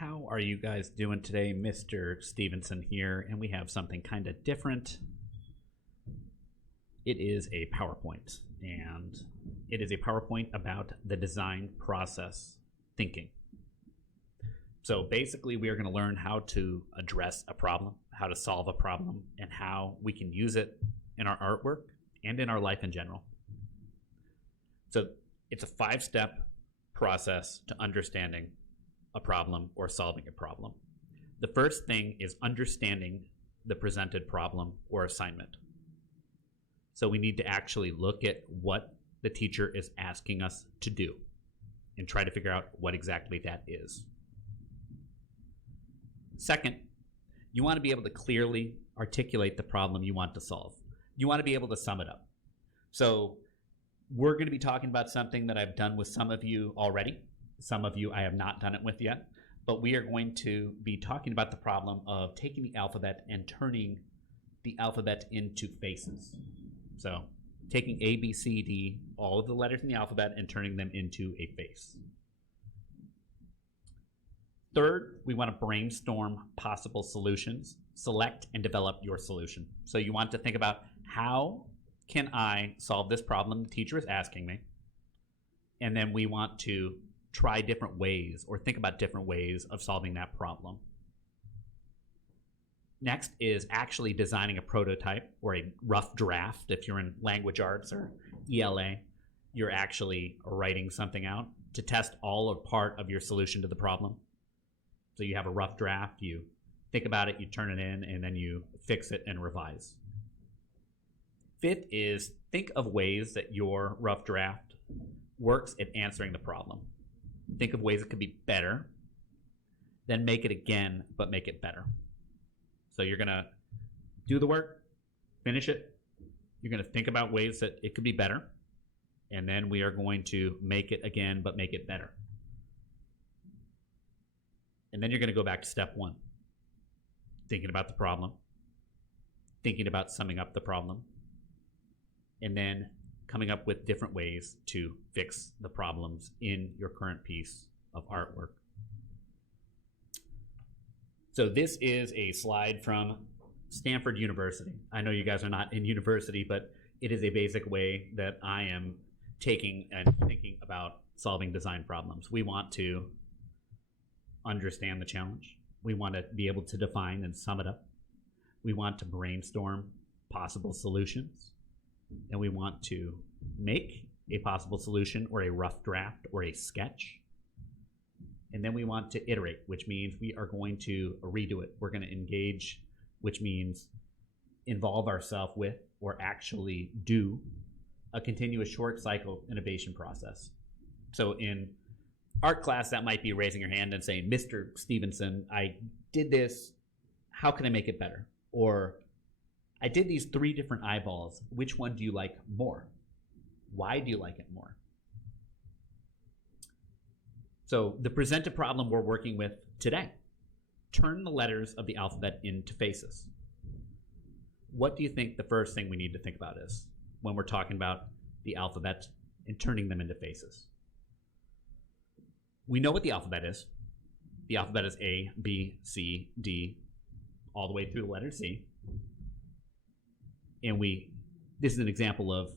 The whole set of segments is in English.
How are you guys doing today? Mr. Stevenson here, and we have something kind of different. It is a PowerPoint, and it is a PowerPoint about the design process thinking. So basically, we are going to learn how to address a problem, how to solve a problem, and how we can use it in our artwork and in our life in general. So it's a 5-step process to understanding a problem or solving a problem. The first thing is understanding the presented problem or assignment. So we need to actually look at what the teacher is asking us to do and try to figure out what exactly that is. Second, you want to be able to clearly articulate the problem you want to solve. You want to be able to sum it up. So we're going to be talking about something that I've done with some of you already. Some of you I have not done it with yet, but we are going to be talking about the problem of taking the alphabet and turning the alphabet into faces. So taking A, B, C, D, all of the letters in the alphabet and turning them into a face. Third, we want to brainstorm possible solutions, select and develop your solution. So you want to think about, how can I solve this problem the teacher is asking me? And then we want to try different ways or think about different ways of solving that problem. Next is actually designing a prototype or a rough draft. If you're in language arts or ELA, you're actually writing something out to test all or part of your solution to the problem. So you have a rough draft, you think about it, you turn it in, and then you fix it and revise. Fifth is think of ways that your rough draft works at answering the problem. Think of ways it could be better, then make it again, but make it better. So you're going to do the work, finish it. You're going to think about ways that it could be better, and then we are going to make it again, but make it better. And then you're going to go back to step 1, thinking about the problem, thinking about summing up the problem, and then coming up with different ways to fix the problems in your current piece of artwork. So this is a slide from Stanford University. I know you guys are not in university, but it is a basic way that I am taking and thinking about solving design problems. We want to understand the challenge. We want to be able to define and sum it up. We want to brainstorm possible solutions. And we want to make a possible solution or a rough draft or a sketch. And then we want to iterate, which means we are going to redo it. We're going to engage, which means involve ourselves with or actually do a continuous short cycle innovation process. So in art class, that might be raising your hand and saying, Mr. Stevenson, I did this. How can I make it better? Or I did these 3 different eyeballs. Which one do you like more? Why do you like it more? So the presented problem we're working with today, turn the letters of the alphabet into faces. What do you think the first thing we need to think about is when we're talking about the alphabet and turning them into faces? We know what the alphabet is. The alphabet is A, B, C, D, all the way through the letter C. And this is an example of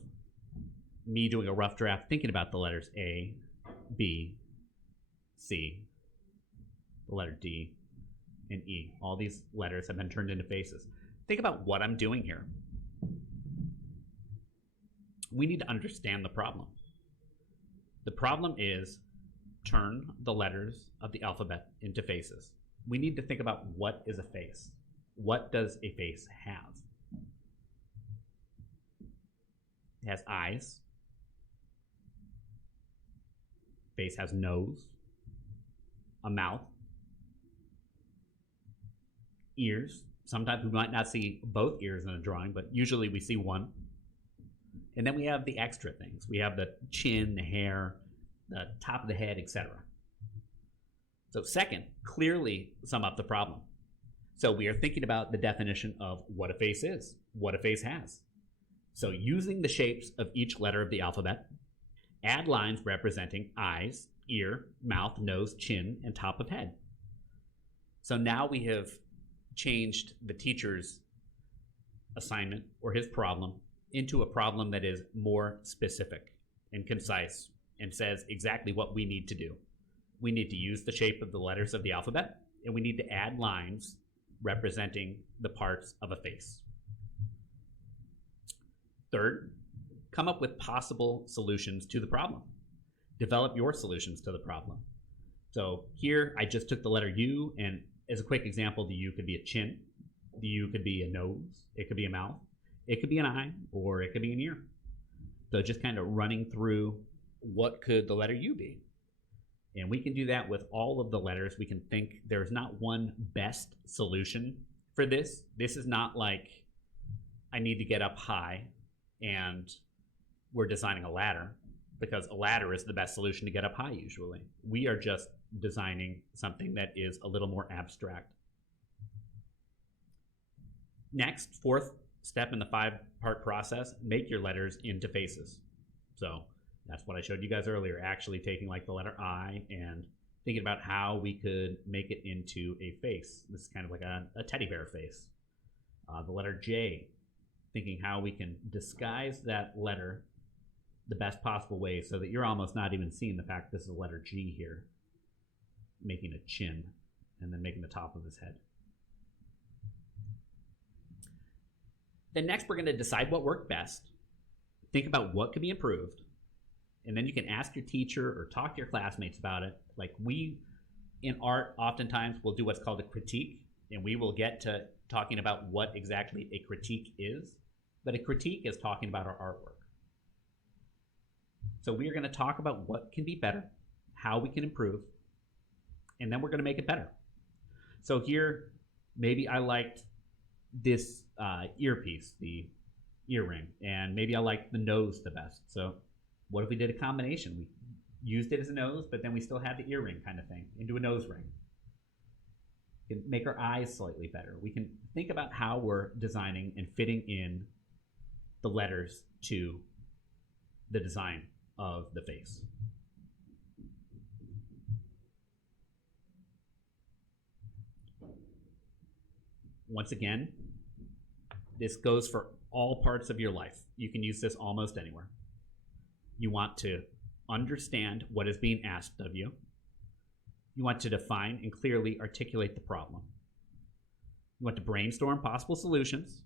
me doing a rough draft, thinking about the letters A, B, C, the letter D, and E. All these letters have been turned into faces. Think about what I'm doing here. We need to understand the problem. The problem is turn the letters of the alphabet into faces. We need to think about, what is a face? What does a face have? It has eyes. Face has nose, a mouth, ears. Sometimes we might not see both ears in a drawing, but usually we see one. And then we have the extra things. We have the chin, the hair, the top of the head, etc. So second, clearly sum up the problem. So we are thinking about the definition of what a face is, what a face has. So using the shapes of each letter of the alphabet, add lines representing eyes, ear, mouth, nose, chin, and top of head. So now we have changed the teacher's assignment or his problem into a problem that is more specific and concise and says exactly what we need to do. We need to use the shape of the letters of the alphabet, and we need to add lines representing the parts of a face. Third, come up with possible solutions to the problem. Develop your solutions to the problem. So here I just took the letter U, and as a quick example, the U could be a chin, the U could be a nose, it could be a mouth, it could be an eye, or it could be an ear. So just kind of running through what could the letter U be. And we can do that with all of the letters. We can think there's not one best solution for this. This is not like I need to get up high and we're designing a ladder, because a ladder is the best solution to get up high usually. We are just designing something that is a little more abstract. Next, fourth step in the 5-part process, make your letters into faces. So that's what I showed you guys earlier, actually taking like the letter I and thinking about how we could make it into a face. This is kind of like a teddy bear face. The letter J, thinking how we can disguise that letter the best possible way so that you're almost not even seeing the fact this is a letter G here, making a chin and then making the top of his head. Then next we're going to decide what worked best, think about what could be improved, and then you can ask your teacher or talk to your classmates about it. Like we, in art, oftentimes will do what's called a critique, and we will get to talking about what exactly a critique is. But a critique is talking about our artwork. So we are going to talk about what can be better, how we can improve, and then we're going to make it better. So here, maybe I liked this earpiece, the earring, and maybe I liked the nose the best. So what if we did a combination? We used it as a nose, but then we still had the earring kind of thing into a nose ring. We can make our eyes slightly better. We can think about how we're designing and fitting in the letters to the design of the face. Once again, this goes for all parts of your life. You can use this almost anywhere. You want to understand what is being asked of you. You want to define and clearly articulate the problem. You want to brainstorm possible solutions.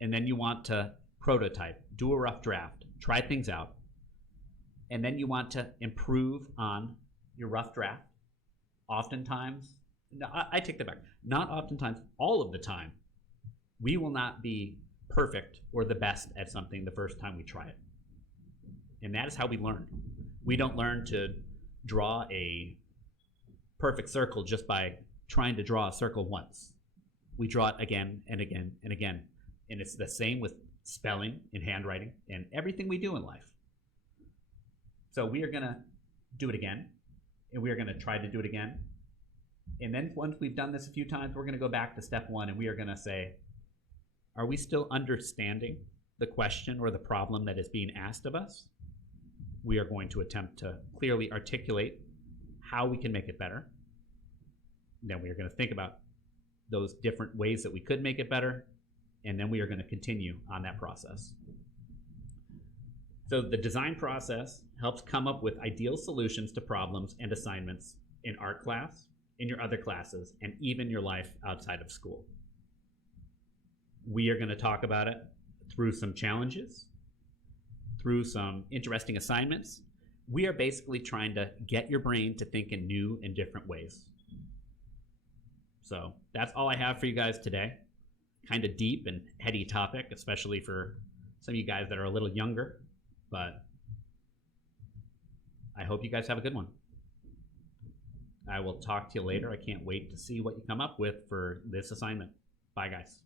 And then you want to prototype, do a rough draft, try things out. And then you want to improve on your rough draft. Oftentimes, no, I take that back. Not oftentimes, all of the time, we will not be perfect or the best at something the first time we try it. And that is how we learn. We don't learn to draw a perfect circle just by trying to draw a circle once. We draw it again and again and again. And it's the same with spelling and handwriting and everything we do in life. So we are going to do it again, and we are going to try to do it again. And then once we've done this a few times, we're going to go back to step one, and we are going to say, are we still understanding the question or the problem that is being asked of us? We are going to attempt to clearly articulate how we can make it better. And then we are going to think about those different ways that we could make it better, and then we are going to continue on that process. So the design process helps come up with ideal solutions to problems and assignments in art class, in your other classes, and even your life outside of school. We are going to talk about it through some challenges, through some interesting assignments. We are basically trying to get your brain to think in new and different ways. So that's all I have for you guys today. Kind of deep and heady topic, especially for some of you guys that are a little younger, but I hope you guys have a good one. I will talk to you later. I can't wait to see what you come up with for this assignment. Bye, guys.